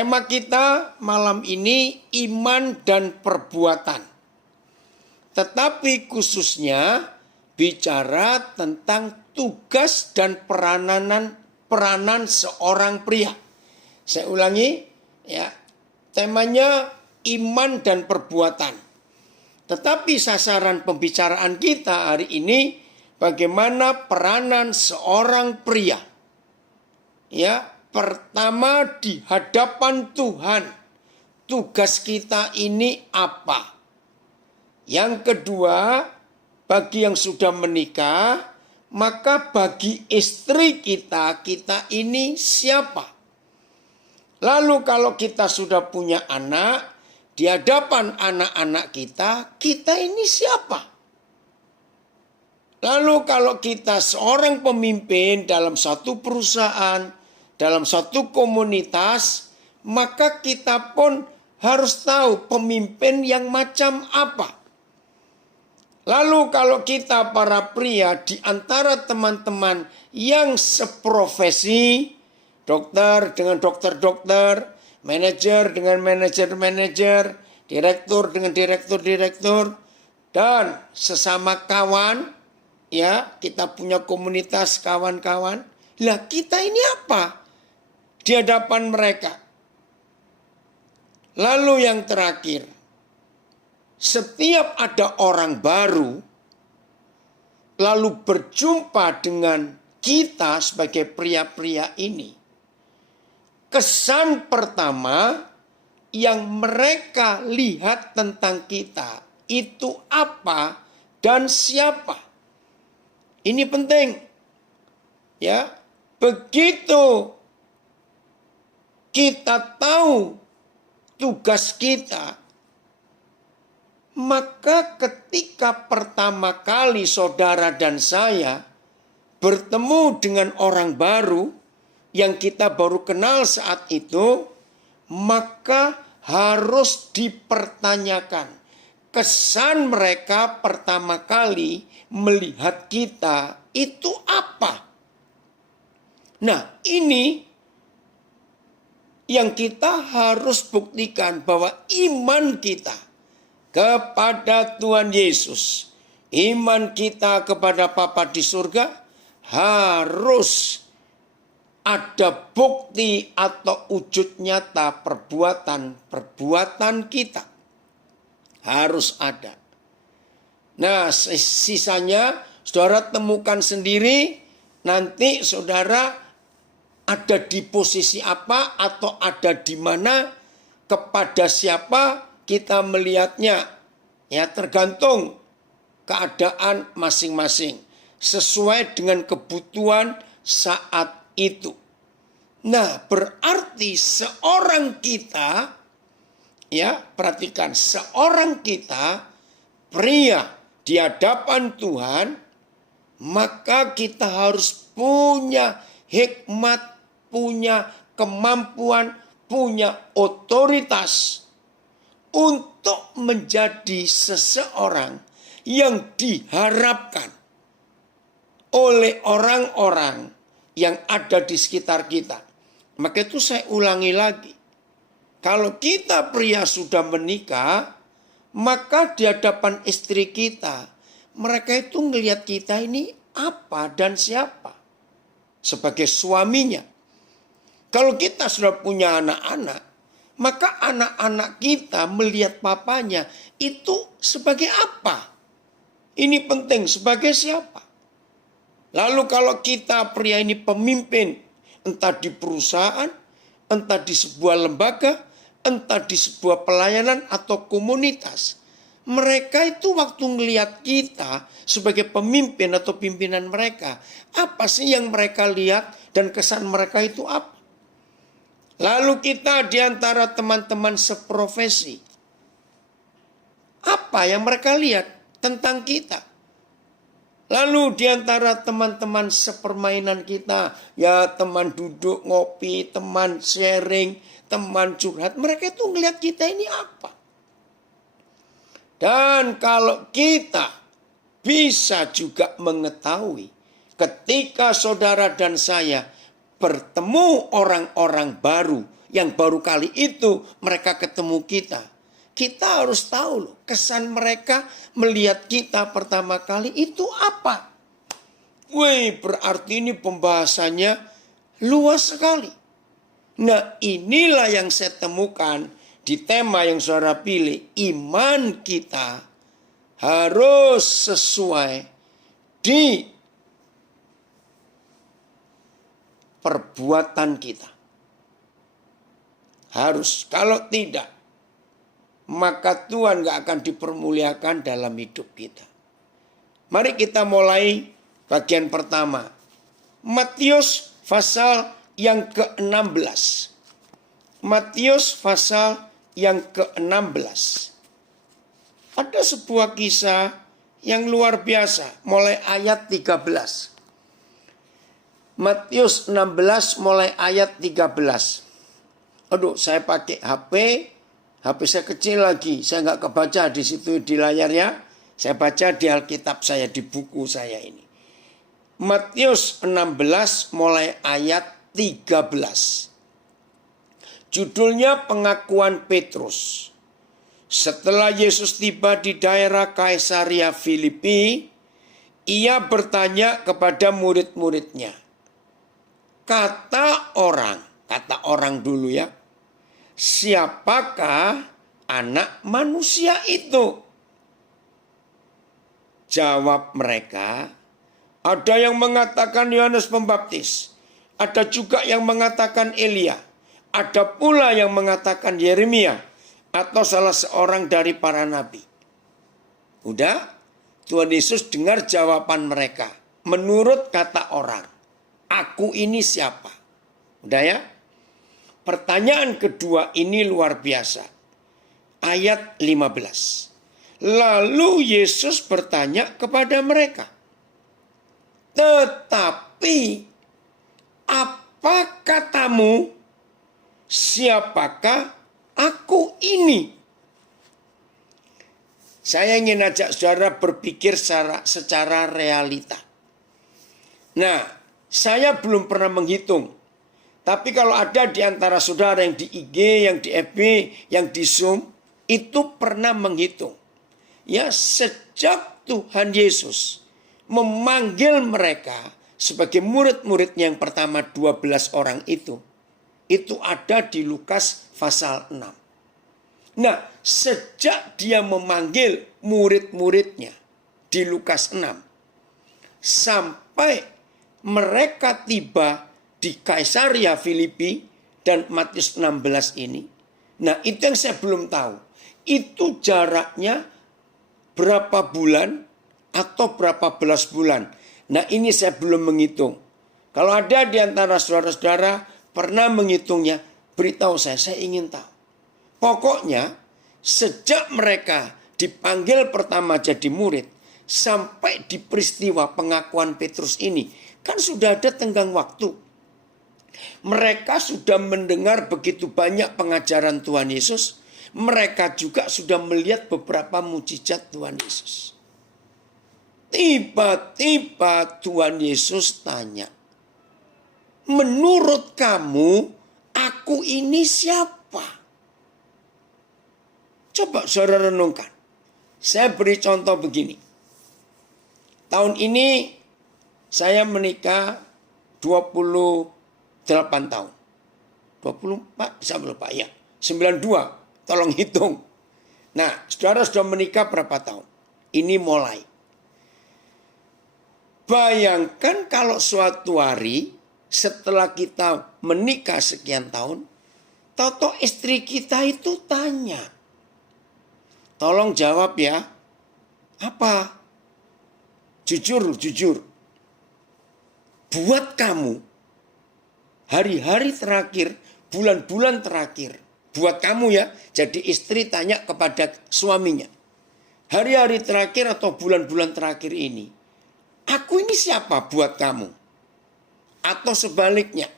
tema kita malam ini iman dan perbuatan. Tetapi khususnya bicara tentang tugas dan peranan seorang pria. Saya ulangi ya, temanya iman dan perbuatan. Tetapi sasaran pembicaraan kita hari ini bagaimana peranan seorang pria. Ya, pertama di hadapan Tuhan. Tugas kita ini apa? Yang kedua, bagi yang sudah menikah, maka bagi istri kita ini siapa? Lalu kalau kita sudah punya anak, di hadapan anak-anak kita ini siapa? Lalu kalau kita seorang pemimpin dalam satu perusahaan, dalam satu komunitas, maka kita pun harus tahu pemimpin yang macam apa. Lalu kalau kita para pria di antara teman-teman yang seprofesi, dokter dengan dokter-dokter, manajer dengan manajer-manajer, direktur dengan direktur-direktur, dan sesama kawan, ya kita punya komunitas kawan-kawan. Lah kita ini apa di hadapan mereka? Lalu yang terakhir, setiap ada orang baru lalu berjumpa dengan kita sebagai pria-pria ini, kesan pertama yang mereka lihat tentang kita itu apa dan siapa. Ini penting. Ya, begitu kita tahu tugas kita, maka ketika pertama kali saudara dan saya bertemu dengan orang baru yang kita baru kenal saat itu, maka harus dipertanyakan kesan mereka pertama kali melihat kita itu apa. Nah, ini yang kita harus buktikan bahwa iman kita kepada Tuhan Yesus, iman kita kepada Bapa di surga harus ada bukti atau wujud nyata perbuatan kita. Harus ada. Nah, sisanya saudara temukan sendiri, nanti saudara ada di posisi apa atau ada di mana, kepada siapa kita melihatnya. Ya, tergantung keadaan masing-masing sesuai dengan kebutuhan saat itu. Nah, berarti seorang kita, ya, perhatikan, seorang kita pria di hadapan Tuhan, maka kita harus punya hikmat, punya kemampuan, punya otoritas untuk menjadi seseorang yang diharapkan oleh orang-orang yang ada di sekitar kita. Maka itu saya ulangi lagi. Kalau kita pria sudah menikah, maka di hadapan istri kita, mereka itu ngelihat kita ini apa dan siapa sebagai suaminya. Kalau kita sudah punya anak-anak, maka anak-anak kita melihat papanya itu sebagai apa? Ini penting, sebagai siapa? Lalu kalau kita pria ini pemimpin, entah di perusahaan, entah di sebuah lembaga, entah di sebuah pelayanan atau komunitas, mereka itu waktu ngelihat kita sebagai pemimpin atau pimpinan mereka, apa sih yang mereka lihat dan kesan mereka itu apa? Lalu kita di antara teman-teman seprofesi, apa yang mereka lihat tentang kita? Lalu di antara teman-teman sepermainan kita, ya teman duduk ngopi, teman sharing, teman curhat, mereka itu ngelihat kita ini apa? Dan kalau kita bisa juga mengetahui ketika saudara dan saya bertemu orang-orang baru yang baru kali itu mereka ketemu kita. Kita harus tahu loh, kesan mereka melihat kita pertama kali itu apa. Wih, berarti ini pembahasannya luas sekali. Nah, inilah yang saya temukan di tema yang saudara pilih. Iman kita harus sesuai di perbuatan kita. Harus, kalau tidak, maka Tuhan gak akan dipermuliakan dalam hidup kita. Mari kita mulai bagian pertama. Matius pasal yang ke-16. Matius pasal yang ke-16. Ada sebuah kisah yang luar biasa. Mulai ayat 13. Matius 16 mulai ayat 13. Aduh, saya pakai HP saya kecil lagi. Saya nggak kebaca di situ di layarnya. Saya baca di Alkitab saya, di buku saya ini. Matius 16 mulai ayat 13. Judulnya pengakuan Petrus. Setelah Yesus tiba di daerah Kaisarea Filipi, ia bertanya kepada murid-muridnya. Kata orang dulu ya, siapakah anak manusia itu? Jawab mereka, ada yang mengatakan Yohanes Pembaptis, ada juga yang mengatakan Elia, ada pula yang mengatakan Yeremia atau salah seorang dari para nabi. Udah, Tuhan Yesus dengar jawaban mereka. Menurut kata orang, aku ini siapa? Udah ya? Pertanyaan kedua ini luar biasa. Ayat 15. Lalu Yesus bertanya kepada mereka. Tetapi apa katamu? Siapakah aku ini? Saya ingin ajak saudara berpikir secara realita. Nah, saya belum pernah menghitung. Tapi kalau ada di antara saudara yang di IG, yang di FB, yang di Zoom, itu pernah menghitung. Ya, sejak Tuhan Yesus memanggil mereka sebagai murid-muridnya yang pertama 12 orang itu ada di Lukas pasal 6. Nah, sejak dia memanggil murid-muridnya di Lukas 6 sampai mereka tiba di Kaisarea Filipi dan Matius 16 ini. Nah, itu yang saya belum tahu. Itu jaraknya berapa bulan atau berapa belas bulan. Nah, ini saya belum menghitung. Kalau ada di antara saudara-saudara pernah menghitungnya, beritahu saya ingin tahu. Pokoknya sejak mereka dipanggil pertama jadi murid sampai di peristiwa pengakuan Petrus ini, kan sudah ada tenggang waktu. Mereka sudah mendengar begitu banyak pengajaran Tuhan Yesus. Mereka juga sudah melihat beberapa mujizat Tuhan Yesus. Tiba-tiba Tuhan Yesus tanya, menurut kamu aku ini siapa? Coba saudara renungkan. Saya beri contoh begini. Tahun ini saya menikah 28 tahun. 24 bisa lupa ya. 92, tolong hitung. Nah, saudara sudah menikah berapa tahun? Ini mulai. Bayangkan kalau suatu hari setelah kita menikah sekian tahun, tahu-tahu istri kita itu tanya. Tolong jawab ya. Apa? Jujur. Buat kamu, hari-hari terakhir, bulan-bulan terakhir, buat kamu ya, jadi istri tanya kepada suaminya. Hari-hari terakhir atau bulan-bulan terakhir ini, aku ini siapa buat kamu? Atau sebaliknya,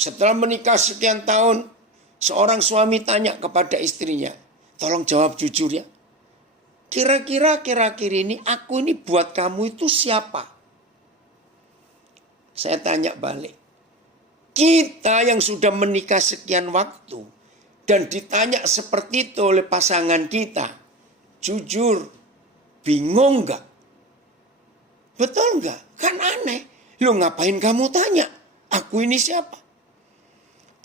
setelah menikah sekian tahun, seorang suami tanya kepada istrinya, tolong jawab jujur ya. Kira-kira ini aku ini buat kamu itu siapa? Saya tanya balik. Kita yang sudah menikah sekian waktu dan ditanya seperti itu oleh pasangan kita, jujur, bingung nggak? Betul nggak? Kan aneh. Lo ngapain kamu tanya? Aku ini siapa?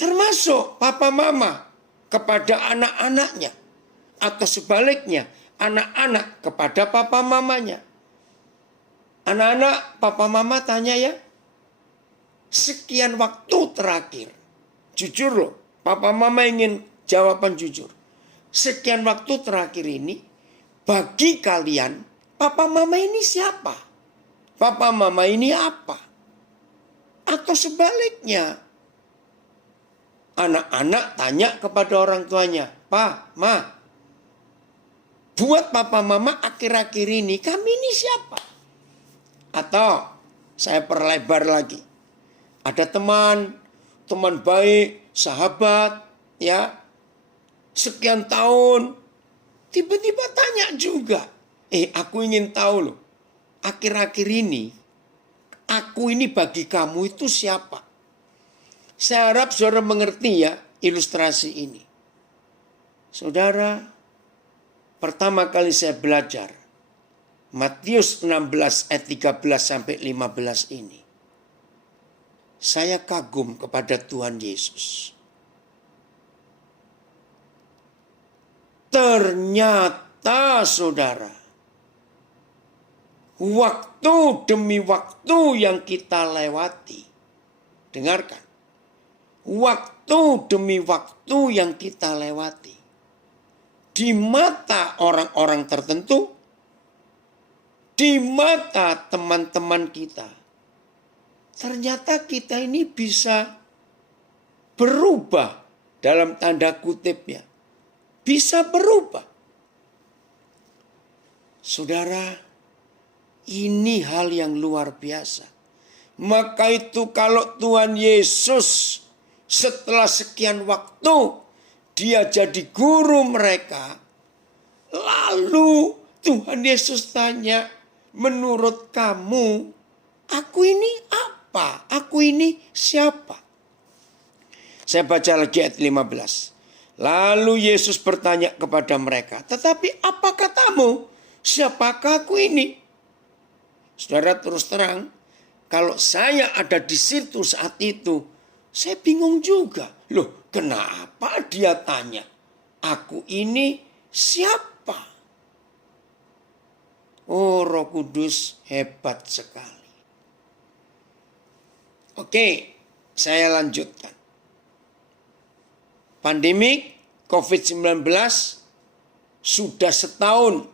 Termasuk papa mama kepada anak-anaknya. Atau sebaliknya, anak-anak kepada papa mamanya. Anak-anak papa mama tanya ya, sekian waktu terakhir. Jujur loh, papa mama ingin jawaban jujur. Sekian waktu terakhir ini, bagi kalian, papa mama ini siapa? Papa mama ini apa? Atau sebaliknya, anak-anak tanya kepada orang tuanya, "Pa, Ma, buat papa mama akhir-akhir ini, kami ini siapa?" Atau saya perlebar lagi. Ada teman baik, sahabat, ya, sekian tahun, tiba-tiba tanya juga, aku ingin tahu loh, akhir-akhir ini, aku ini bagi kamu itu siapa? Saya harap saudara mengerti ya ilustrasi ini. Saudara, pertama kali saya belajar Matius 16 ayat 13 sampai 15 ini. Saya kagum kepada Tuhan Yesus. Ternyata saudara, waktu demi waktu yang kita lewati. Dengarkan. Waktu demi waktu yang kita lewati. Di mata orang-orang tertentu. Di mata teman-teman kita. Ternyata kita ini bisa berubah dalam tanda kutip ya. Bisa berubah. Saudara, ini hal yang luar biasa. Maka itu kalau Tuhan Yesus setelah sekian waktu dia jadi guru mereka. Lalu Tuhan Yesus tanya, menurut kamu aku ini apa? Aku ini siapa? Saya baca lagi ayat 15. Lalu Yesus bertanya kepada mereka, tetapi apa katamu? Siapakah aku ini? Saudara, terus terang, kalau saya ada di situ saat itu, saya bingung juga. Loh, kenapa dia tanya, aku ini siapa? Oh, Roh Kudus hebat sekali. Oke, saya lanjutkan. Pandemik COVID-19 sudah setahun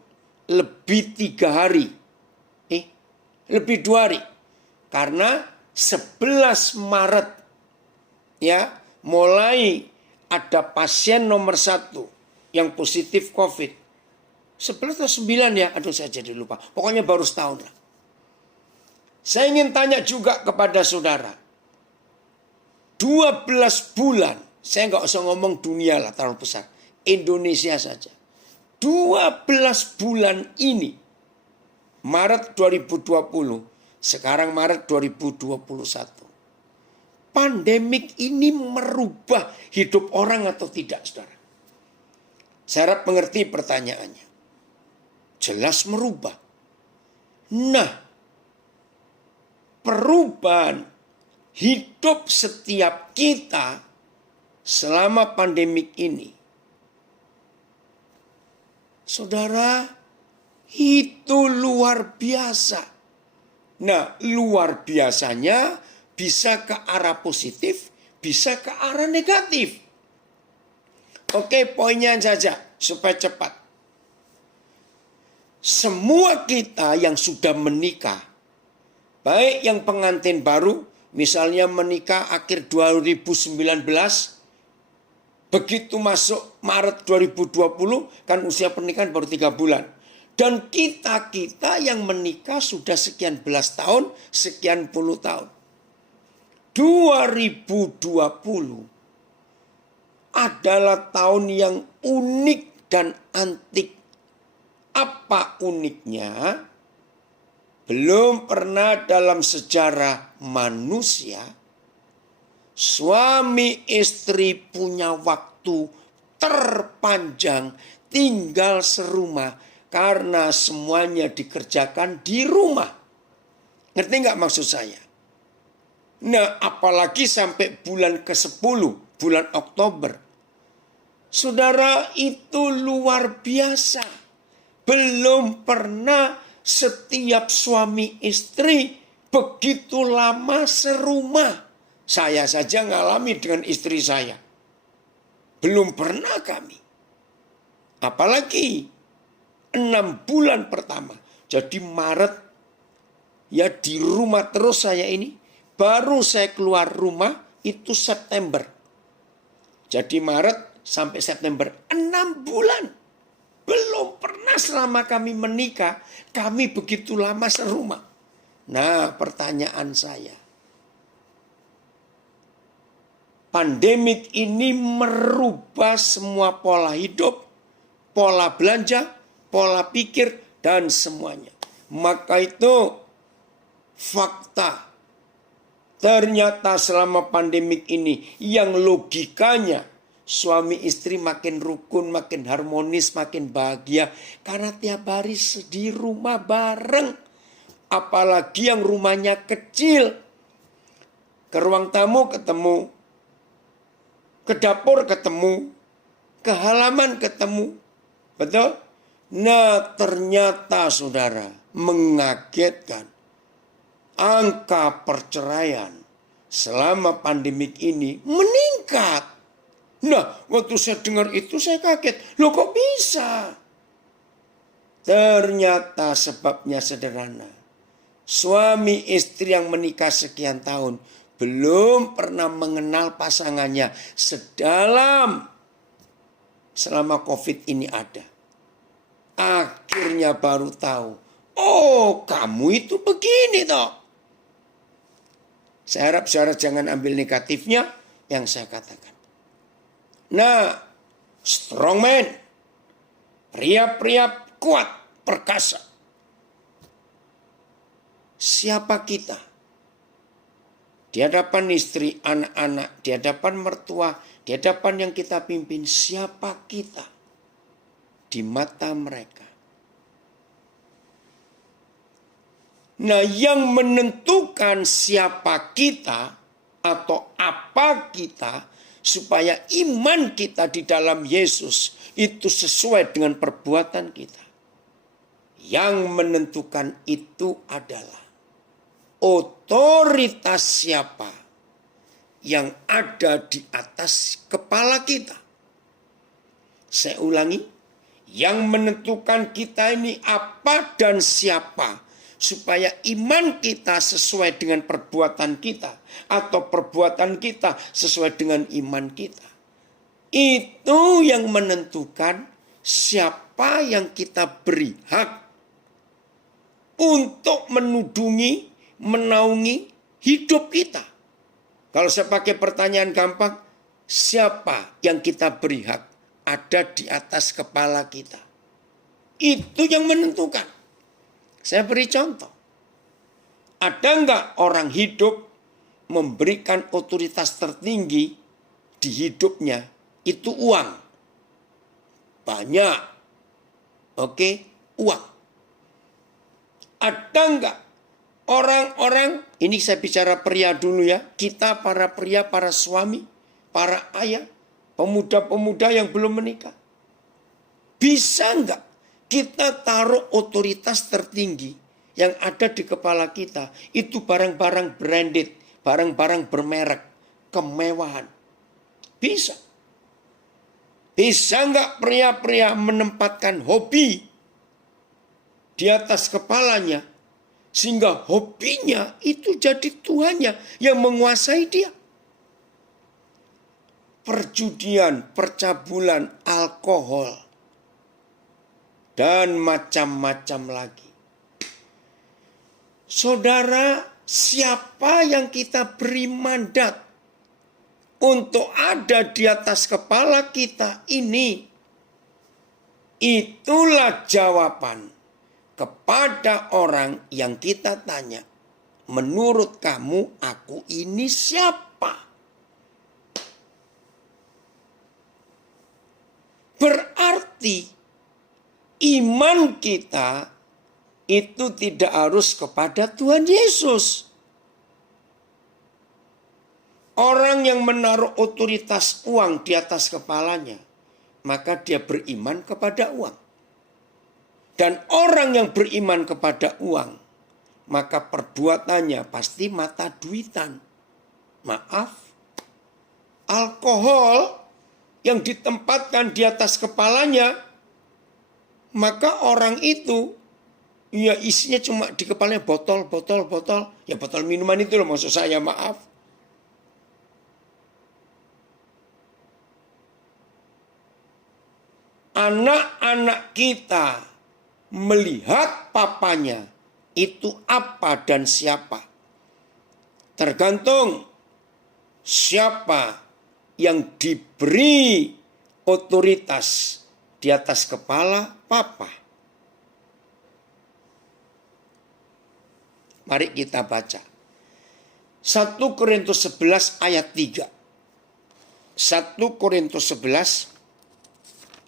lebih 3 hari. Lebih 2 hari. Karena 11 Maret ya mulai ada pasien nomor 1 yang positif COVID. 11 atau 9 ya, aduh saya jadi lupa. Pokoknya baru setahun lah. Saya ingin tanya juga kepada saudara. 12 bulan, saya nggak usah ngomong dunia lah terlalu besar. Indonesia saja. 12 bulan ini, Maret 2020, sekarang Maret 2021. Pandemik ini merubah hidup orang atau tidak, saudara? Saya harap mengerti pertanyaannya. Jelas merubah. Nah, perubahan hidup setiap kita selama pandemik ini, saudara, itu luar biasa. Nah, luar biasanya bisa ke arah positif, bisa ke arah negatif. Oke, poinnya saja supaya cepat. Semua kita yang sudah menikah, baik yang pengantin baru, misalnya menikah akhir 2019, begitu masuk Maret 2020, kan usia pernikahan baru 3 bulan. Dan kita yang menikah sudah sekian belas tahun, sekian puluh tahun. 2020 adalah tahun yang unik dan antik. Apa uniknya? Belum pernah dalam sejarah manusia suami istri punya waktu terpanjang tinggal serumah karena semuanya dikerjakan di rumah. Ngerti nggak maksud saya? Nah, apalagi sampai bulan ke-10, bulan Oktober. Saudara, itu luar biasa. Belum pernah setiap suami istri begitu lama serumah. Saya saja ngalami dengan istri saya. Belum pernah kami. Apalagi 6 bulan pertama. Jadi Maret, ya di rumah terus saya ini. Baru saya keluar rumah itu September. Jadi Maret sampai September 6 bulan. Belum pernah selama kami menikah, kami begitu lama serumah. Nah, pertanyaan saya. Pandemik ini merubah semua pola hidup, pola belanja, pola pikir, dan semuanya. Maka itu fakta. Ternyata selama pandemik ini yang logikanya suami istri makin rukun, makin harmonis, makin bahagia. Karena tiap hari di rumah bareng. Apalagi yang rumahnya kecil. Ke ruang tamu ketemu. Ke dapur ketemu. Ke halaman ketemu. Betul? Nah, ternyata saudara, mengagetkan. Angka perceraian selama pandemik ini meningkat. Nah, waktu saya dengar itu saya kaget. Loh, kok bisa? Ternyata sebabnya sederhana. Suami istri yang menikah sekian tahun belum pernah mengenal pasangannya sedalam selama COVID ini ada. Akhirnya baru tahu. Oh, kamu itu begini toh. Saya harap saudara jangan ambil negatifnya yang saya katakan. Nah, strongman, pria-pria kuat, perkasa. Siapa kita? Di hadapan istri, anak-anak, di hadapan mertua, di hadapan yang kita pimpin, siapa kita di mata mereka? Nah, yang menentukan siapa kita atau apa kita supaya iman kita di dalam Yesus itu sesuai dengan perbuatan kita. Yang menentukan itu adalah otoritas siapa yang ada di atas kepala kita. Saya ulangi, yang menentukan kita ini apa dan siapa supaya iman kita sesuai dengan perbuatan kita atau perbuatan kita sesuai dengan iman kita. Itu yang menentukan siapa yang kita beri hak untuk menudungi, menaungi hidup kita. Kalau saya pakai pertanyaan gampang, siapa yang kita beri hak ada di atas kepala kita? Itu yang menentukan. Saya beri contoh. Ada enggak orang hidup memberikan otoritas tertinggi di hidupnya itu uang? Banyak. Oke, uang. Ada enggak orang-orang, ini saya bicara pria dulu ya, kita para pria, para suami, para ayah, pemuda-pemuda yang belum menikah. Bisa enggak kita taruh otoritas tertinggi yang ada di kepala kita. Itu barang-barang branded, barang-barang bermerek, kemewahan. Bisa. Bisa nggak pria-pria menempatkan hobi di atas kepalanya. Sehingga hobinya itu jadi Tuhannya yang menguasai dia. Perjudian, percabulan, alkohol. Dan macam-macam lagi. Saudara, siapa yang kita beri mandat untuk ada di atas kepala kita ini? Itulah jawaban kepada orang yang kita tanya. Menurut kamu, aku ini siapa? Berarti iman kita itu tidak harus kepada Tuhan Yesus. Orang yang menaruh otoritas uang di atas kepalanya, maka dia beriman kepada uang. Dan orang yang beriman kepada uang, maka perbuatannya pasti mata duitan. Maaf, alkohol yang ditempatkan di atas kepalanya, maka orang itu ya isinya cuma di kepalanya botol. Ya botol minuman itu loh maksud saya, maaf. Anak-anak kita melihat papanya itu apa dan siapa. Tergantung siapa yang diberi otoritas di atas kepala papa. Mari kita baca. 1 Korintus 11 ayat 3. 1 Korintus 11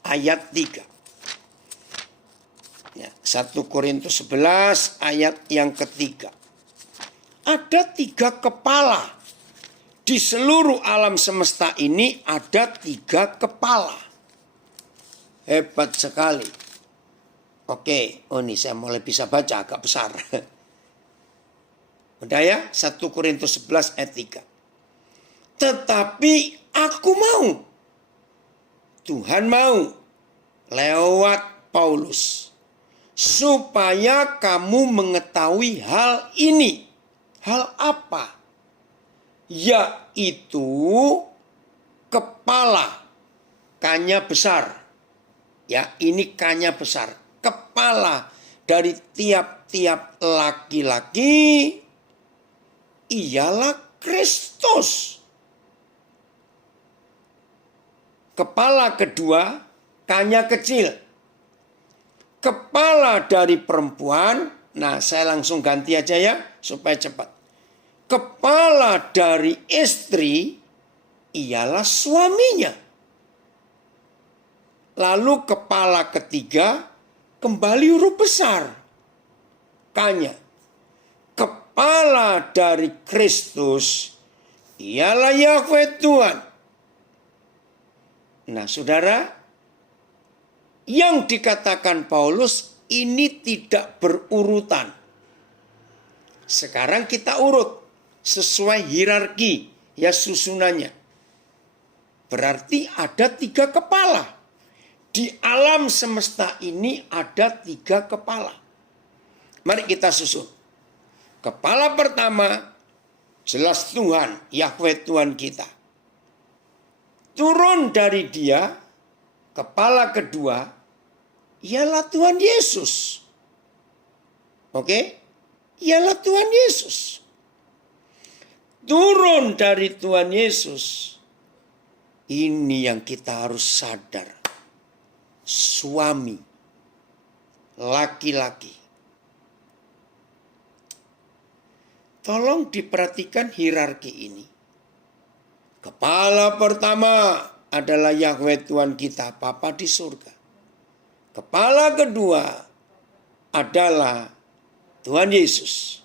ayat 3. Ya, 1 Korintus 11 ayat yang ketiga. Ada 3 kepala. Di seluruh alam semesta ini ada 3 kepala. Hebat sekali. Oke, ini saya mulai bisa baca agak besar. Udah ya, 1 Korintus 11 ayat 3. Tetapi aku mau. Tuhan mau lewat Paulus supaya kamu mengetahui hal ini. Hal apa? Yaitu kepala, K-nya besar. Ya, ini K-nya besar. Kepala dari tiap-tiap laki-laki ialah Kristus. Kepala kedua, K-nya kecil. Kepala dari perempuan, nah saya langsung ganti aja ya, supaya cepat. Kepala dari istri ialah suaminya. Lalu kepala ketiga, kembali huruf besar, K-nya. Kepala dari Kristus ialah Yahweh Tuhan. Nah saudara, yang dikatakan Paulus ini tidak berurutan. Sekarang kita urut sesuai hierarki ya susunannya. Berarti ada 3 kepala. Di alam semesta ini ada 3 kepala. Mari kita susun. Kepala pertama jelas Tuhan, Yahweh Tuhan kita. Turun dari dia, kepala kedua, ialah Tuhan Yesus. Oke? Ialah Tuhan Yesus. Turun dari Tuhan Yesus. Ini yang kita harus sadar. Suami. Laki-laki. Tolong diperhatikan hierarki ini. Kepala pertama adalah Yahweh Tuhan kita, Bapa di surga. Kepala kedua adalah Tuhan Yesus.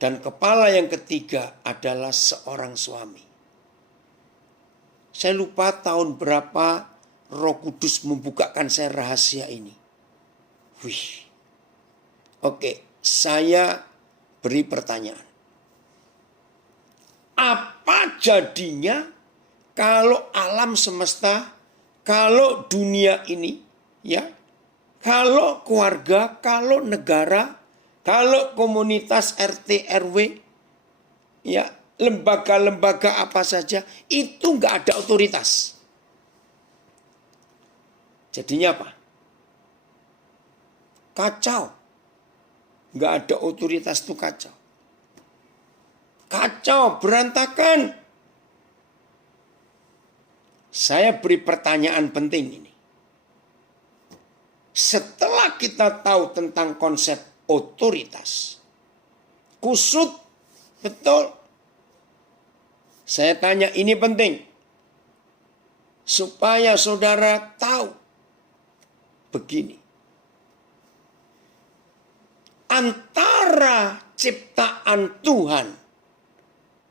Dan kepala yang ketiga adalah seorang suami. Saya lupa tahun berapa Roh Kudus membukakan saya rahasia ini. Oke, saya beri pertanyaan. Apa jadinya kalau alam semesta, kalau dunia ini, ya, kalau keluarga, kalau negara, kalau komunitas RT RW, ya, lembaga-lembaga apa saja, itu nggak ada otoritas. Jadinya apa? Kacau. Nggak ada otoritas itu kacau. Kacau, berantakan. Saya beri pertanyaan penting ini. Setelah kita tahu tentang konsep otoritas, kusut, betul. Saya tanya, ini penting. supaya saudara tahu begini. Antara ciptaan Tuhan,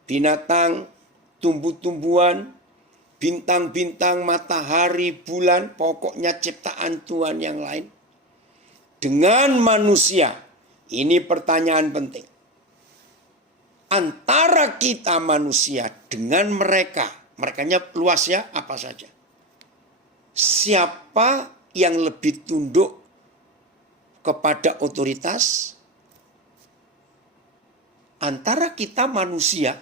binatang, tumbuh-tumbuhan, bintang-bintang, matahari, bulan, pokoknya ciptaan Tuhan yang lain, dengan manusia, ini pertanyaan penting. Antara kita manusia dengan mereka, merekanya luas ya, apa saja. Siapa yang lebih tunduk kepada otoritas? Antara kita manusia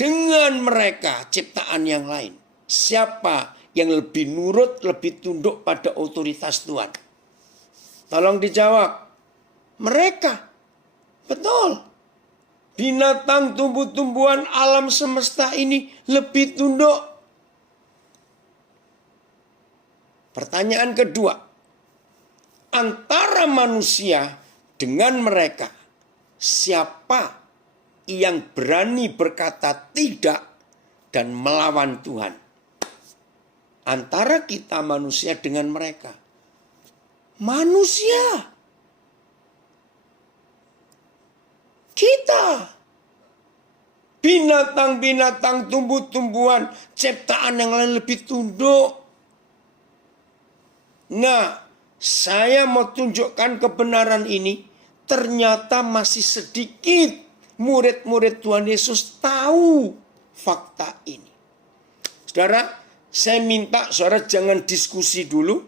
dengan mereka ciptaan yang lain. Siapa yang lebih nurut, lebih tunduk pada otoritas Tuhan? Tolong dijawab. Mereka. Betul. Binatang, tumbuh-tumbuhan, alam semesta ini lebih tunduk. Pertanyaan kedua. Antara manusia dengan mereka, siapa yang berani berkata tidak dan melawan Tuhan? Antara kita manusia dengan mereka. Manusia. Kita. Binatang-binatang, tumbuh-tumbuhan, ciptaan yang lain lebih tunduk. Nah, saya mau tunjukkan kebenaran ini. Ternyata masih sedikit murid-murid Tuhan Yesus tahu fakta ini. Saudara, saya minta saudara jangan diskusi dulu.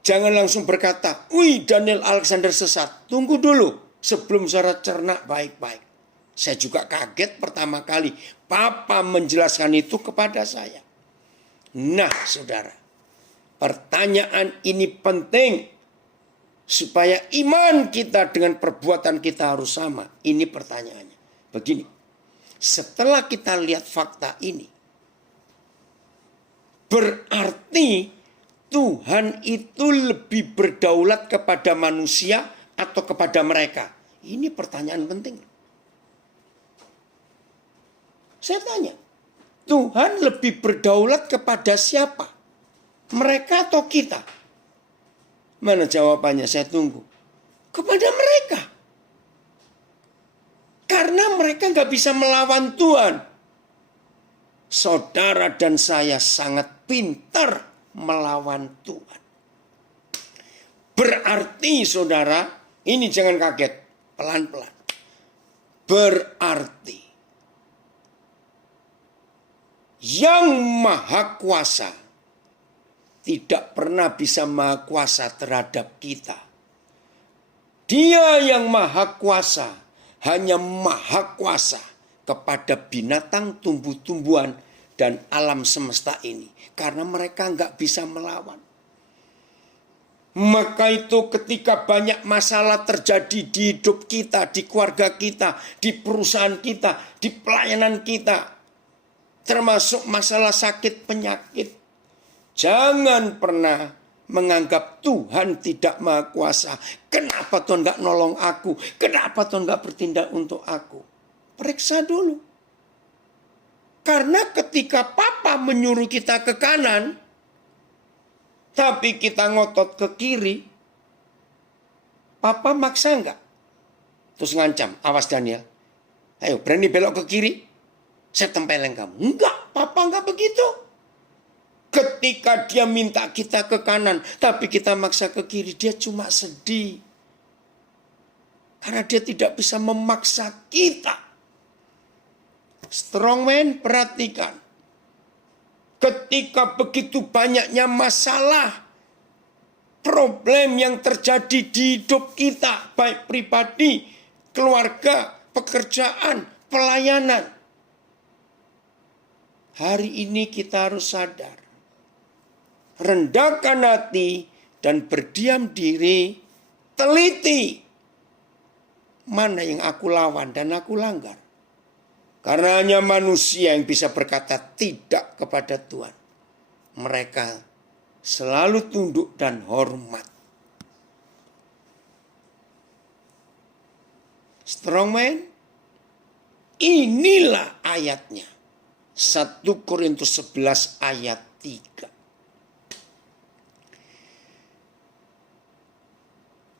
Jangan langsung berkata, wih Daniel Alexander sesat. Tunggu dulu sebelum saudara cerna baik-baik. Saya juga kaget pertama kali Papa menjelaskan itu kepada saya. Nah saudara, pertanyaan ini penting. Supaya iman kita dengan perbuatan kita harus sama. Ini pertanyaannya. Begini. Setelah kita lihat fakta ini. Berarti Tuhan itu lebih berdaulat kepada manusia atau kepada mereka? Ini pertanyaan penting. Saya tanya. Tuhan lebih berdaulat kepada siapa? Mereka atau kita? Mana jawabannya? Saya tunggu. Kepada mereka. Karena mereka nggak bisa melawan Tuhan. Saudara dan saya sangat pintar melawan Tuhan. Berarti saudara, ini jangan kaget. Pelan-pelan. Berarti yang maha kuasa tidak pernah bisa maha kuasa terhadap kita. Dia yang maha kuasa hanya maha kuasa kepada binatang, tumbuh-tumbuhan, dan alam semesta ini. Karena mereka nggak bisa melawan. Maka itu ketika banyak masalah terjadi di hidup kita, di keluarga kita, di perusahaan kita, di pelayanan kita. Termasuk masalah sakit penyakit. Jangan pernah menganggap Tuhan tidak maha kuasa. Kenapa Tuhan gak nolong aku? Kenapa Tuhan gak bertindak untuk aku? Periksa dulu. Karena ketika Papa menyuruh kita ke kanan, tapi kita ngotot ke kiri, Papa maksa enggak? Terus ngancam, awas Daniel. Ayo berani belok ke kiri, saya tempeleng kamu. Enggak, Papa enggak begitu. Ketika dia minta kita ke kanan, tapi kita maksa ke kiri, dia cuma sedih. Karena dia tidak bisa memaksa kita. Strongman, perhatikan. Ketika begitu banyaknya masalah, problem yang terjadi di hidup kita, baik pribadi, keluarga, pekerjaan, pelayanan. Hari ini kita harus sadar. Rendahkan hati dan berdiam diri, teliti mana yang aku lawan dan aku langgar. Karena hanya manusia yang bisa berkata tidak kepada Tuhan. Mereka selalu tunduk dan hormat. Strongman, inilah ayatnya. 1 Korintus 11 ayat 3.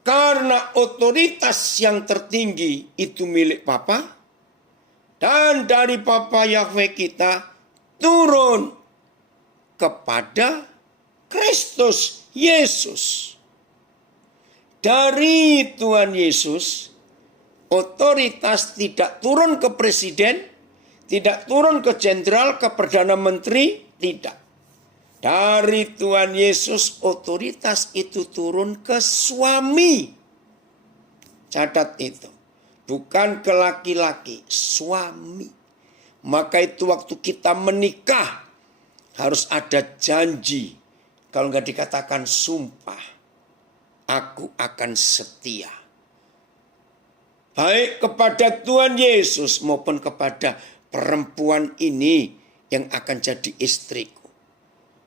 Karena otoritas yang tertinggi itu milik Bapa, dan dari Bapa Yahweh kita turun kepada Kristus Yesus. Dari Tuhan Yesus, otoritas tidak turun ke presiden, tidak turun ke jenderal, ke perdana menteri, tidak. Dari Tuhan Yesus, otoritas itu turun ke suami. Catat itu. Bukan ke laki-laki, suami. Maka itu waktu kita menikah, harus ada janji. Kalau nggak dikatakan sumpah. Aku akan setia. Baik kepada Tuhan Yesus maupun kepada perempuan ini yang akan jadi istriku.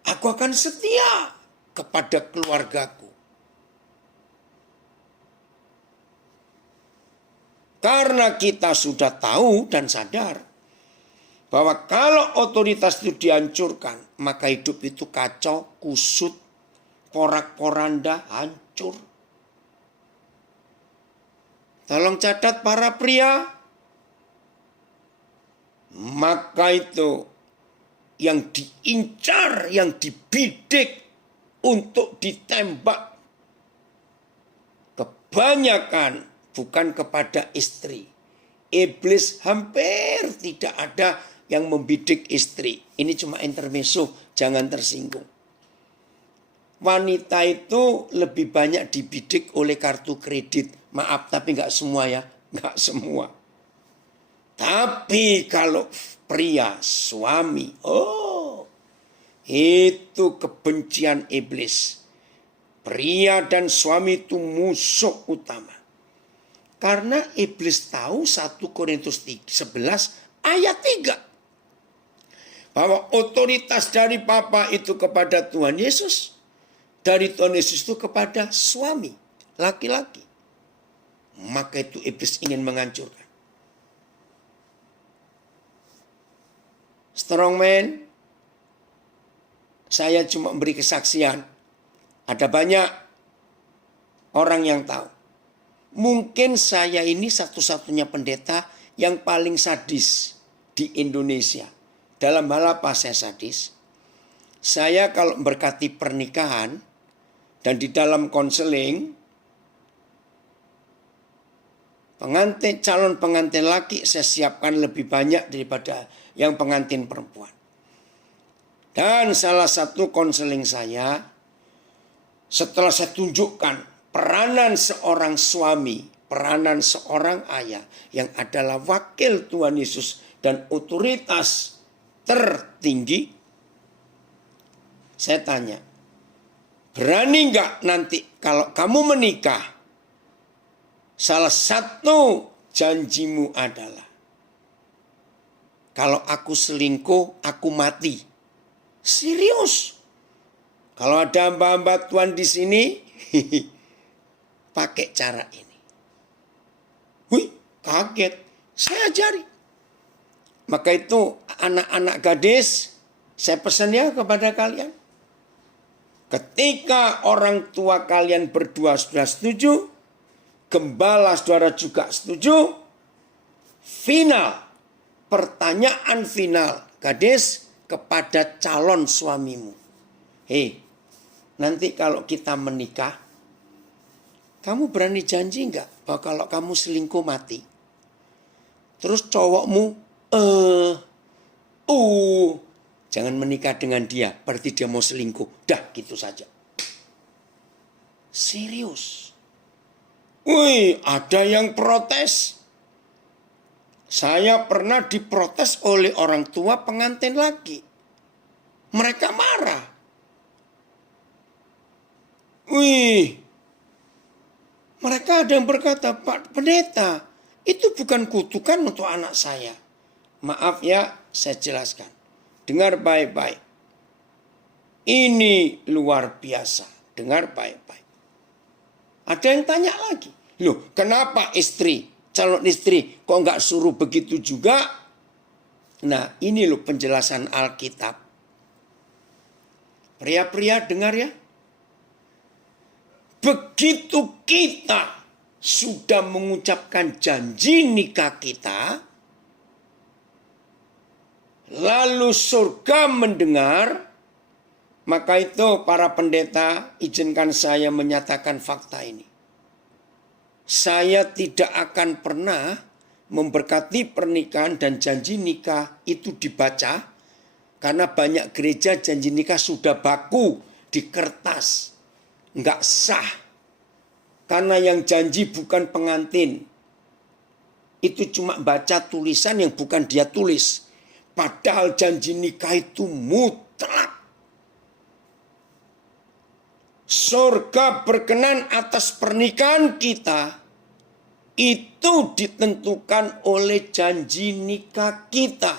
Aku akan setia kepada keluargaku. Karena kita sudah tahu dan sadar bahwa kalau otoritas itu dihancurkan, maka hidup itu kacau, kusut, porak-poranda, hancur. Tolong catat para pria. Maka itu yang diincar, yang dibidik untuk ditembak, kebanyakan bukan kepada istri. Iblis hampir tidak ada yang membidik istri. Ini cuma intermezzo, jangan tersinggung. Wanita itu lebih banyak dibidik oleh kartu kredit. Maaf, tapi nggak semua ya, nggak semua. Tapi kalau pria, suami, itu kebencian iblis. Pria dan suami itu musuh utama. Karena iblis tahu 1 Korintus 11 ayat 3. Bahwa otoritas dari Bapa itu kepada Tuhan Yesus. Dari Tuhan Yesus itu kepada suami, laki-laki. Maka itu iblis ingin menghancurkan. Strongman, saya cuma beri kesaksian. Ada banyak orang yang tahu. Mungkin saya ini satu-satunya pendeta yang paling sadis di Indonesia. Dalam hal apa saya sadis? Saya kalau berkati pernikahan dan di dalam konseling, calon pengantin laki saya siapkan lebih banyak daripada yang pengantin perempuan. Dan salah satu konseling saya, setelah saya tunjukkan peranan seorang suami, peranan seorang ayah yang adalah wakil Tuhan Yesus dan otoritas tertinggi, saya tanya, berani nggak nanti kalau kamu menikah, salah satu janjimu adalah kalau aku selingkuh, aku mati. Serius. Kalau ada hamba-hamba Tuhan di sini, pakai cara ini. Wih, kaget. Saya ajari. Maka itu anak-anak gadis, saya pesan ya kepada kalian. Ketika orang tua kalian berdua sudah setuju, gembala saudara juga setuju, final, pertanyaan final, gadis kepada calon suamimu. Hei, nanti kalau kita menikah, kamu berani janji nggak bahwa kalau kamu selingkuh mati? Terus cowokmu, jangan menikah dengan dia, berarti dia mau selingkuh. Dah gitu saja. Serius. Wih, ada yang protes. Saya pernah diprotes oleh orang tua pengantin laki. Mereka marah. Wih, mereka ada yang berkata, Pak Pendeta, itu bukan kutukan untuk anak saya. Maaf ya, saya jelaskan. Dengar baik-baik. Ini luar biasa. Dengar baik-baik. Ada yang tanya lagi. Loh, kenapa istri, calon istri, kok nggak suruh begitu juga? Nah, ini loh penjelasan Alkitab. Pria-pria dengar ya. Begitu kita sudah mengucapkan janji nikah kita, lalu surga mendengar, maka itu para pendeta, izinkan saya menyatakan fakta ini. Saya tidak akan pernah memberkati pernikahan dan janji nikah itu dibaca, karena banyak gereja janji nikah sudah baku di kertas. Enggak sah. Karena yang janji bukan pengantin. Itu cuma baca tulisan yang bukan dia tulis. Padahal janji nikah itu mutlak. Surga berkenan atas pernikahan kita. Itu ditentukan oleh janji nikah kita.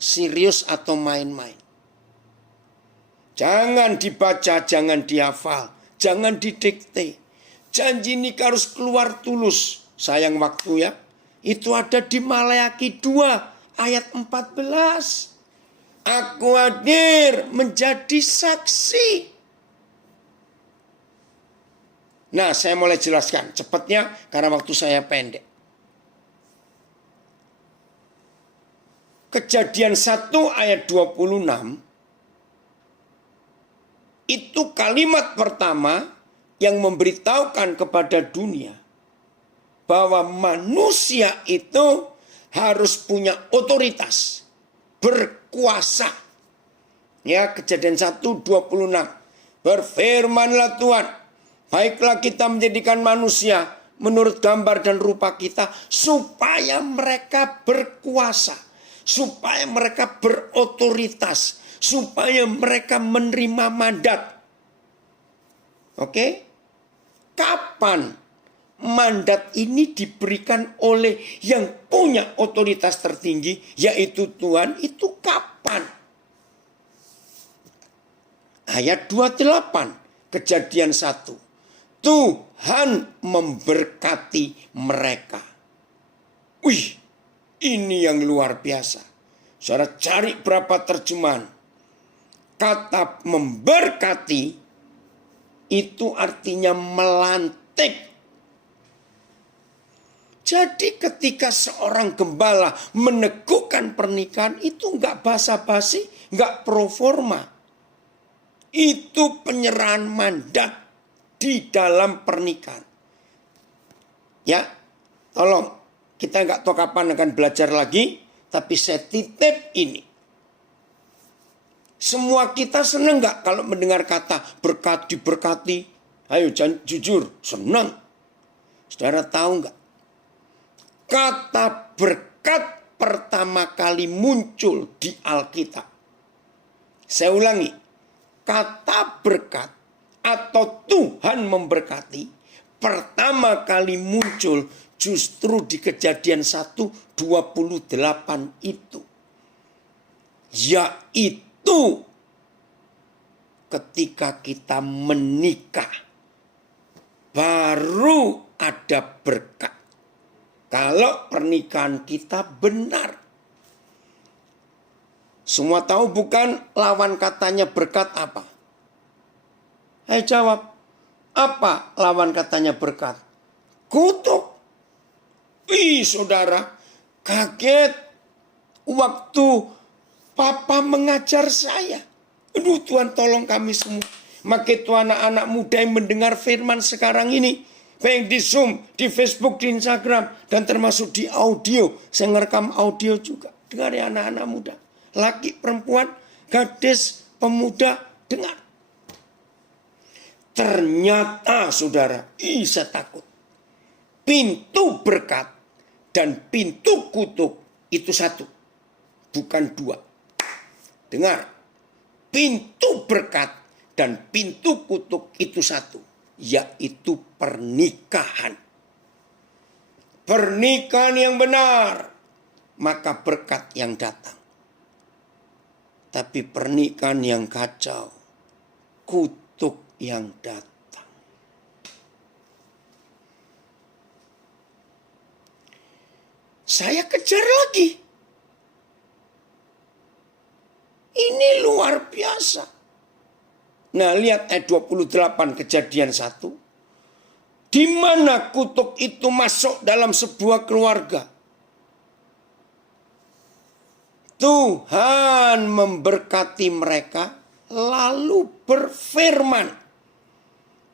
Serius atau main-main. Jangan dibaca, jangan dihafal. Jangan didikte. Janji nikah harus keluar tulus. Sayang waktu ya. Itu ada di Maleakhi 2 ayat 14. Aku hadir menjadi saksi. Nah, saya mulai jelaskan cepatnya karena waktu saya pendek. Kejadian 1 ayat 26. Itu kalimat pertama yang memberitahukan kepada dunia bahwa manusia itu harus punya otoritas, berkuasa. Ya, Kejadian 1:26. Berfirmanlah Tuhan, baiklah kita menjadikan manusia menurut gambar dan rupa kita supaya mereka berkuasa, supaya mereka berotoritas, supaya mereka menerima mandat. Oke? Kapan mandat ini diberikan oleh yang punya otoritas tertinggi, yaitu Tuhan, itu kapan? Ayat 28, Kejadian 1. Tuhan memberkati mereka. Wih, ini yang luar biasa. Saudara cari berapa terjemahan. Kata memberkati itu artinya melantik. Jadi ketika seorang gembala meneguhkan pernikahan itu enggak basa-basi, enggak proforma. Itu penyerahan mandat di dalam pernikahan. Ya, tolong kita enggak tahu kapan akan belajar lagi, tapi saya titip ini. Semua kita senang gak kalau mendengar kata berkat diberkati? Ayo jujur, senang. Saudara tahu gak? Kata berkat pertama kali muncul di Alkitab. Saya ulangi. Kata berkat atau Tuhan memberkati pertama kali muncul justru di Kejadian 1:28 itu. Yaitu ketika kita menikah baru ada berkat. Kalau pernikahan kita benar. Semua tahu bukan lawan katanya berkat apa? Ayo jawab. Apa lawan katanya berkat? Kutuk. Ih saudara, kaget waktu Papa mengajar saya. Aduh Tuhan tolong kami semua. Maka itu anak-anak muda yang mendengar firman sekarang ini. Baik di Zoom, di Facebook, di Instagram. Dan termasuk di audio. Saya ngerekam audio juga. Dengar ya anak-anak muda. Laki, perempuan, gadis, pemuda, dengar. Ternyata saudara, saya takut. Pintu berkat dan pintu kutuk itu satu. Bukan dua. Dengar, pintu berkat dan pintu kutuk itu satu, yaitu pernikahan. Pernikahan yang benar, maka berkat yang datang. Tapi pernikahan yang kacau, kutuk yang datang. Saya kejar lagi. Ini luar biasa. Nah, lihat ayat 28 Kejadian 1. Di mana kutuk itu masuk dalam sebuah keluarga. Tuhan memberkati mereka lalu berfirman.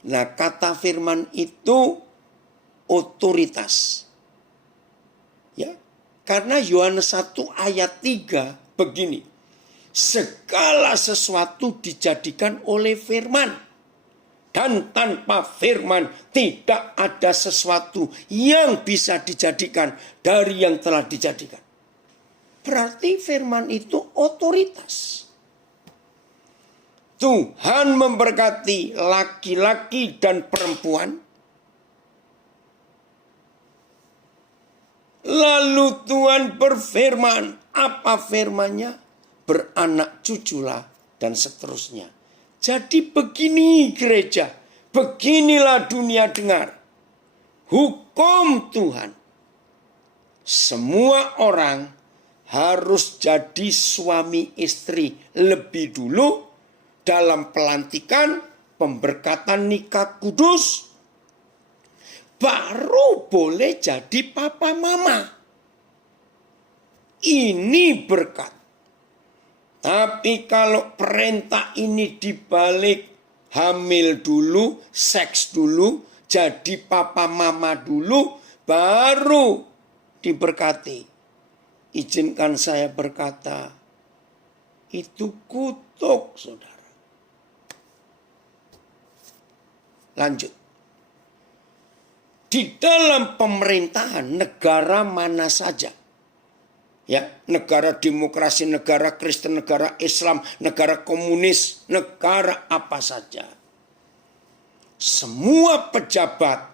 Nah, kata firman itu otoritas. Ya, karena Yohanes 1 ayat 3 begini. Segala sesuatu dijadikan oleh firman. Dan tanpa firman tidak ada sesuatu yang bisa dijadikan dari yang telah dijadikan. Berarti firman itu otoritas. Tuhan memberkati laki-laki dan perempuan. Lalu Tuhan berfirman, apa firman-Nya? Beranak cuculah dan seterusnya. Jadi begini gereja, beginilah dunia dengar. Hukum Tuhan. Semua orang harus jadi suami istri lebih dulu dalam pelantikan pemberkatan nikah kudus. Baru boleh jadi papa mama. Ini berkat. Tapi kalau perintah ini dibalik, hamil dulu, seks dulu, jadi papa mama dulu, baru diberkati. Izinkan saya berkata, itu kutuk, saudara. Lanjut. Di dalam pemerintahan negara mana saja, ya, negara demokrasi, negara Kristen, negara Islam, negara komunis, negara apa saja. Semua pejabat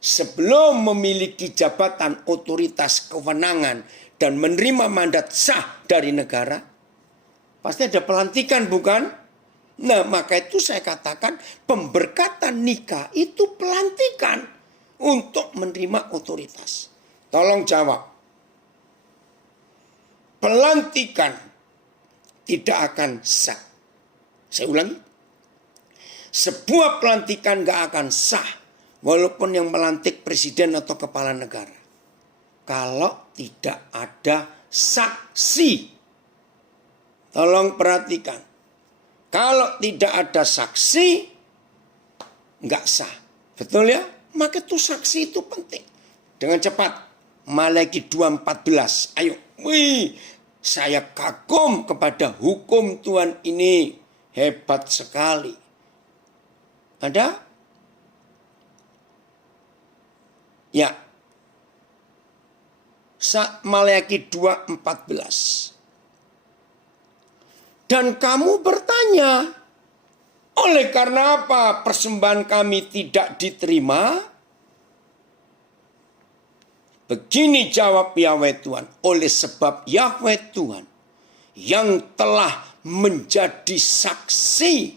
sebelum memiliki jabatan otoritas kewenangan dan menerima mandat sah dari negara, pasti ada pelantikan, bukan? Nah, maka itu saya katakan pemberkatan nikah itu pelantikan untuk menerima otoritas. Tolong jawab. Pelantikan tidak akan sah. Saya ulangi. Sebuah pelantikan gak akan sah. Walaupun yang melantik presiden atau kepala negara. Kalau tidak ada saksi. Tolong perhatikan. Kalau tidak ada saksi, gak sah. Betul ya? Maka itu saksi itu penting. Dengan cepat. Malaki 2:14. Ayo. Wih, saya kagum kepada hukum Tuhan ini. Hebat sekali. Ada? Ya. Malaki 2:14. Dan kamu bertanya, oleh karena apa persembahan kami tidak diterima? Begini jawab Yahweh Tuhan, oleh sebab Yahweh Tuhan yang telah menjadi saksi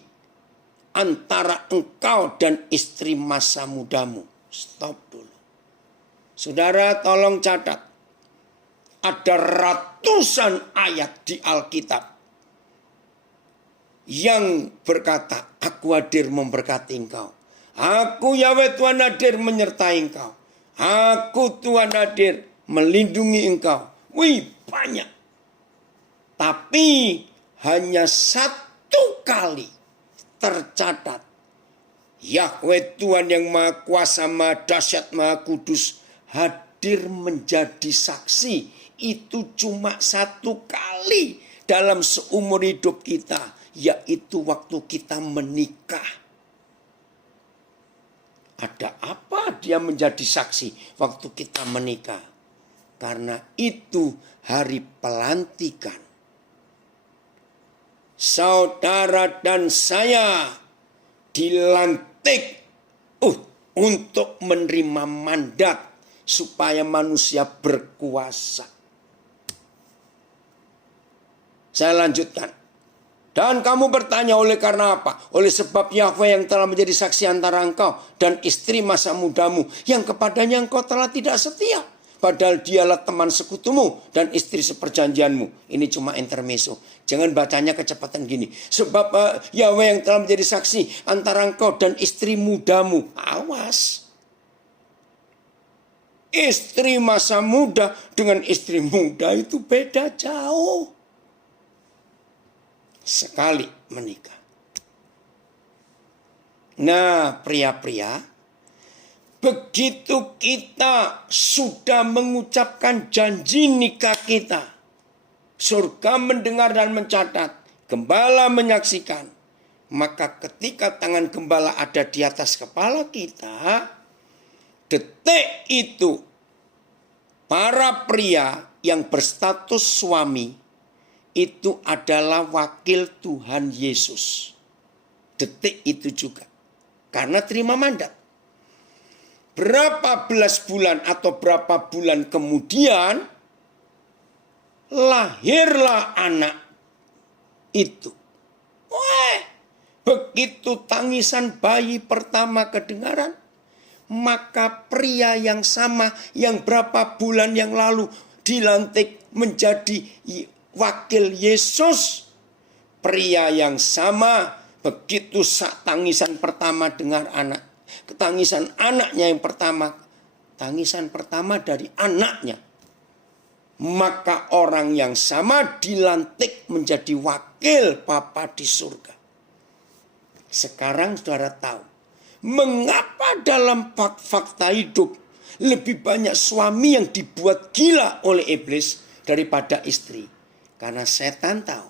antara engkau dan istri masa mudamu. Stop dulu. Saudara tolong catat. Ada ratusan ayat di Alkitab yang berkata, aku hadir memberkati engkau. Aku Yahweh Tuhan hadir menyertai engkau. Aku Tuhan hadir melindungi engkau. Wih, banyak. Tapi hanya satu kali tercatat. Yahweh Tuhan yang Maha Kuasa, Maha Dahsyat, Maha Kudus hadir menjadi saksi. Itu cuma satu kali dalam seumur hidup kita. Yaitu waktu kita menikah. Ada apa dia menjadi saksi waktu kita menikah? Karena itu hari pelantikan. Saudara dan saya dilantik untuk menerima mandat supaya manusia berkuasa. Saya lanjutkan. Dan kamu bertanya oleh karena apa? Oleh sebab Yahweh yang telah menjadi saksi antara engkau dan istri masa mudamu yang kepadanya engkau telah tidak setia. padahal dialah teman sekutumu dan istri seperjanjianmu. Ini cuma intermezzo. Jangan bacanya kecepatan gini. Sebab Yahweh yang telah menjadi saksi antara engkau dan istri mudamu. Awas. Istri masa muda dengan istri muda itu beda jauh. Sekali menikah. Nah, pria-pria, begitu kita sudah mengucapkan janji nikah kita, surga mendengar dan mencatat, gembala menyaksikan, maka ketika tangan gembala ada di atas kepala kita, detik itu para pria yang berstatus suami itu adalah wakil Tuhan Yesus. Detik itu juga. Karena terima mandat. Berapa belas bulan atau berapa bulan kemudian lahirlah anak itu. Wah, begitu tangisan bayi pertama kedengaran, maka pria yang sama yang berapa bulan yang lalu dilantik menjadi wakil Yesus, pria yang sama begitu tangisan pertama dengar anak, tangisan anaknya yang pertama, tangisan pertama dari anaknya, maka orang yang sama dilantik menjadi wakil Bapa di surga. Sekarang saudara tahu mengapa dalam fakta hidup lebih banyak suami yang dibuat gila oleh iblis daripada istri. Karena setan tahu,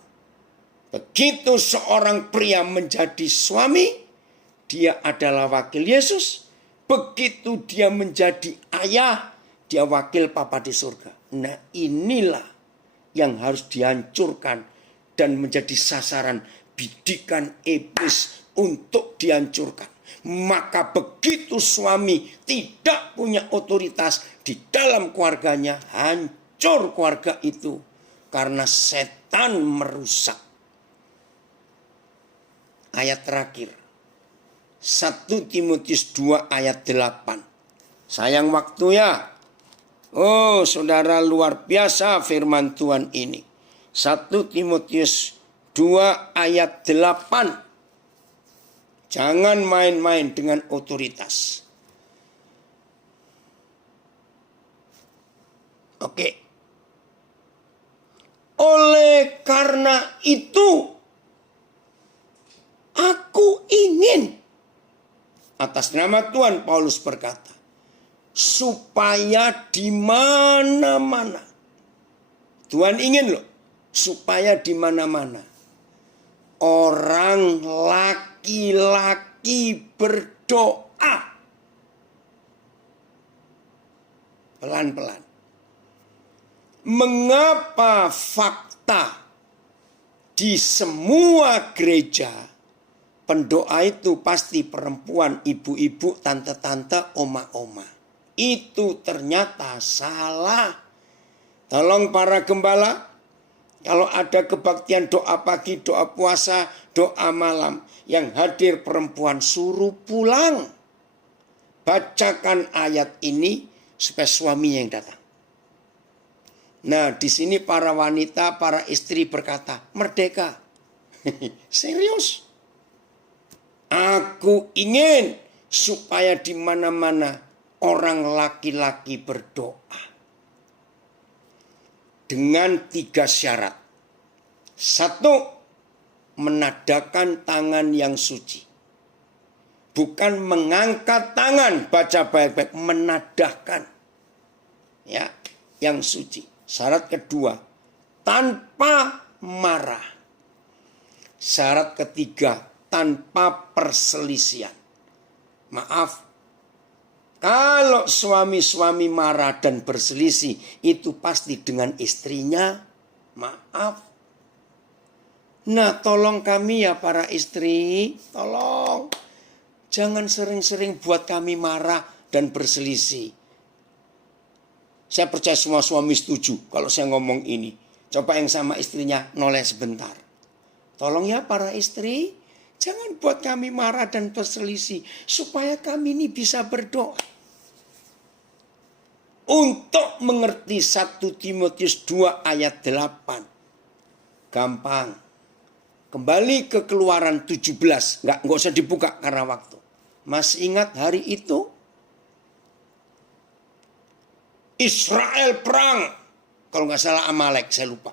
begitu seorang pria menjadi suami, dia adalah wakil Yesus. Begitu dia menjadi ayah, dia wakil Bapa di surga. Nah, inilah yang harus dihancurkan dan menjadi sasaran bidikan iblis untuk dihancurkan. Maka begitu suami tidak punya otoritas di dalam keluarganya, hancur keluarga itu karena setan merusak. Ayat terakhir, 1 Timotius 2 ayat 8. Sayang waktu ya. Oh saudara, luar biasa firman Tuhan ini. 1 Timotius 2 ayat 8. Jangan main-main dengan otoritas. Oke. Oleh karena itu, aku ingin, atas nama Tuhan Paulus berkata, supaya di mana-mana, Tuhan ingin loh, supaya di mana-mana orang laki-laki berdoa pelan-pelan. Mengapa fakta di semua gereja pendoa itu pasti perempuan, ibu-ibu, tante-tante, oma-oma? Itu ternyata salah. Tolong para gembala, kalau ada kebaktian doa pagi, doa puasa, doa malam, yang hadir perempuan suruh pulang. Bacakan ayat ini supaya suaminya yang datang. Nah, di sini para wanita, para istri berkata, merdeka. Serius. Aku ingin supaya di mana-mana orang laki-laki berdoa. Dengan 3 syarat. 1, menadakan tangan yang suci. Bukan mengangkat tangan, baca baik-baik, menadahkan. Ya, yang suci. Syarat kedua, tanpa marah. Syarat ketiga, tanpa perselisihan. Maaf, kalau suami-suami marah dan berselisih, itu pasti dengan istrinya. Maaf. Nah, tolong kami ya para istri, tolong. Jangan sering-sering buat kami marah dan berselisih. Saya percaya semua suami setuju kalau saya ngomong ini. Coba yang sama istrinya noleh sebentar. Tolong ya para istri, jangan buat kami marah dan berselisih. Supaya kami ini bisa berdoa. untuk mengerti 1 Timotius 2 ayat 8. Gampang. Kembali ke Keluaran 17. Nggak usah dibuka karena waktu. Masih ingat hari itu? Israel perang. Kalau nggak salah Amalek, saya lupa.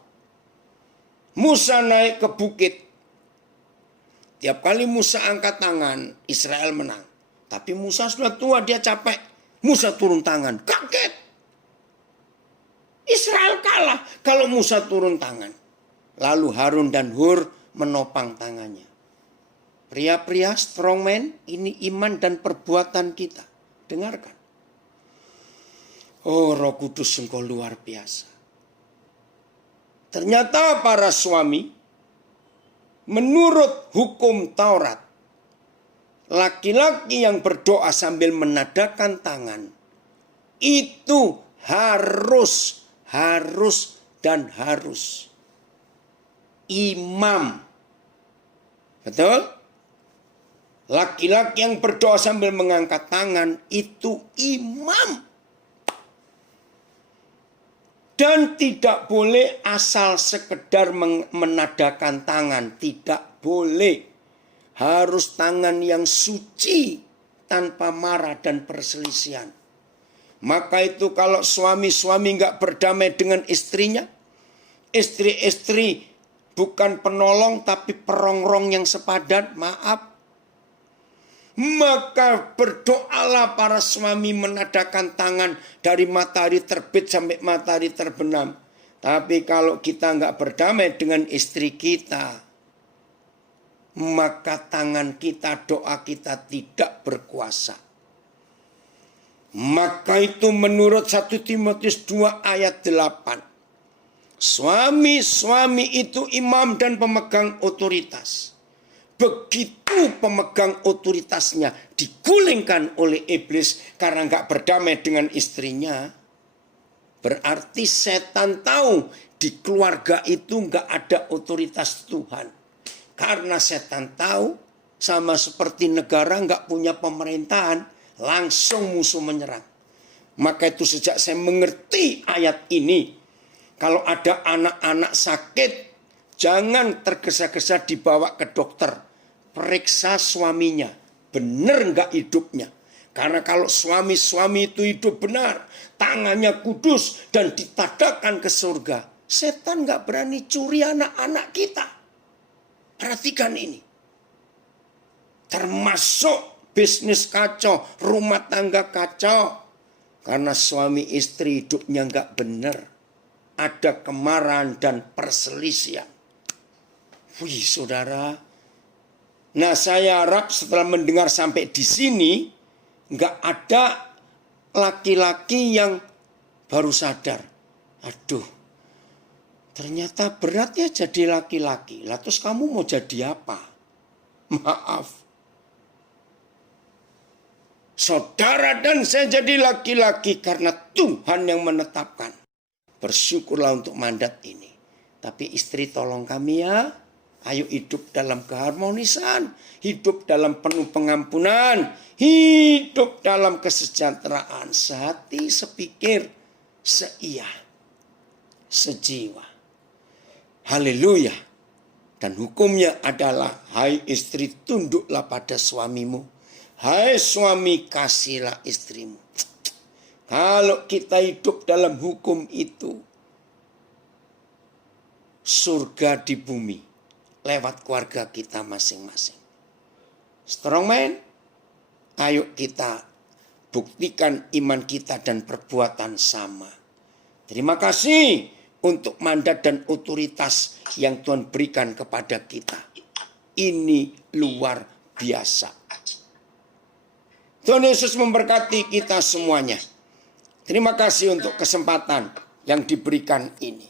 Musa naik ke bukit. Tiap kali Musa angkat tangan, Israel menang. Tapi Musa sudah tua, dia capek. Musa turun tangan, kaget. Israel kalah kalau Musa turun tangan. Lalu Harun dan Hur menopang tangannya. Pria-pria strongman, ini iman dan perbuatan kita. Dengarkan. Oh, Roh Kudus engkau luar biasa. Ternyata para suami, menurut hukum Taurat, laki-laki yang berdoa sambil menadakan tangan, itu harus imam. Betul? Laki-laki yang berdoa sambil mengangkat tangan, itu imam. Dan tidak boleh asal sekedar menadakan tangan. Tidak boleh. Harus tangan yang suci tanpa marah dan perselisihan. Maka itu kalau suami-suami nggak berdamai dengan istrinya, istri-istri bukan penolong tapi perongrong yang sepadan, maaf. Maka berdoalah para suami menadakan tangan dari matahari terbit sampai matahari terbenam. Tapi kalau kita nggak berdamai dengan istri kita, maka tangan kita, doa kita tidak berkuasa. Maka itu menurut 1 Timotius 2 ayat 8. Suami-suami itu imam dan pemegang otoritas. Begitu pemegang otoritasnya digulingkan oleh iblis karena nggak berdamai dengan istrinya, berarti setan tahu di keluarga itu nggak ada otoritas Tuhan. Karena setan tahu sama seperti negara nggak punya pemerintahan, langsung musuh menyerang. Maka itu sejak saya mengerti ayat ini, kalau ada anak-anak sakit, jangan tergesa-gesa dibawa ke dokter. Periksa suaminya, benar nggak hidupnya. Karena kalau suami-suami itu hidup benar, tangannya kudus dan ditadakan ke surga, setan nggak berani curi anak-anak kita. Perhatikan ini. Termasuk bisnis kacau, rumah tangga kacau. Karena suami istri hidupnya nggak benar. Ada kemarahan dan perselisihan. Wih saudara. Nah saya harap setelah mendengar sampai di sini, nggak ada laki-laki yang baru sadar. Aduh, ternyata berat ya jadi laki-laki. Lah terus kamu mau jadi apa? Maaf. Saudara dan saya jadi laki-laki karena Tuhan yang menetapkan. Bersyukurlah untuk mandat ini. Tapi istri tolong kami ya. Ayo hidup dalam keharmonisan. Hidup dalam penuh pengampunan. Hidup dalam kesejahteraan. Sehati, sepikir, seia, sejiwa. Haleluya. Dan hukumnya adalah, hai istri tunduklah pada suamimu. Hai suami kasihlah istrimu. Kalau kita hidup dalam hukum itu, surga di bumi lewat keluarga kita masing-masing. Strongman, ayo kita buktikan iman kita dan perbuatan sama. Terima kasih untuk mandat dan otoritas yang Tuhan berikan kepada kita. Ini luar biasa. Tuhan Yesus memberkati kita semuanya. Terima kasih untuk kesempatan yang diberikan ini.